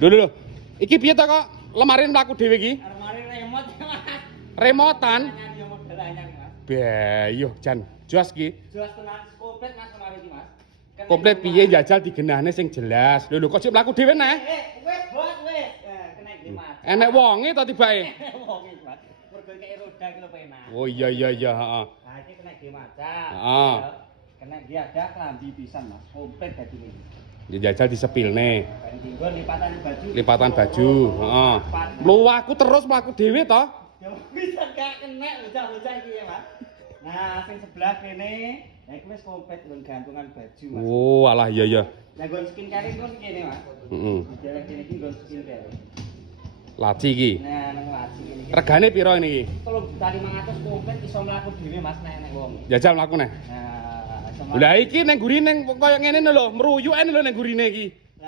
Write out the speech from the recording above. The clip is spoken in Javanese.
Lho. Iki piye to kok lemari mlaku dhewe iki? Lemari remote, Mas. Remotan. Anyar yo model anyar, Mas. Beyo, Jan. Jos iki. Jelas tenan komplit Mas lemari iki, Mas. Komplit piye jajal digenahne sing jelas. Lho kok sik mlaku dhewe neh? Wis, Bos, wis. Kena iki, Mas. Enek wonge to tibake? Wong iki, Mas. Mergo iki roda iki lho penak. Oh iya, heeh. Nah, iki kena iki maca. Heeh. Kena iki ada klambi pisan, Mas. Komplit dadi ini. Ya jajal disepilne. Ben dinggo lipatan baju. Lipatan baju, heeh. Mluwaku terus mlaku dhewe to? Ya bisa gak kena bocah-bocah iki ya, Mas. Nah, sing sebelah kene, ya iki wis komplit nggon gantungan baju, Mas. Oh, alah iya. Lah nggon skincare iki nggon kene, Mas. Heeh. Jalan kene iki nggon skincare. Laci iki. Nah, nang laci kene iki. Regane piro ini iki? 3.500 komplit iso mlaku dhewe, Mas, nek wong. Jajal mlaku neh. Nah, iso Lah iki ning gurine koyo ngene lho, meruyuken lho ning gurine iki.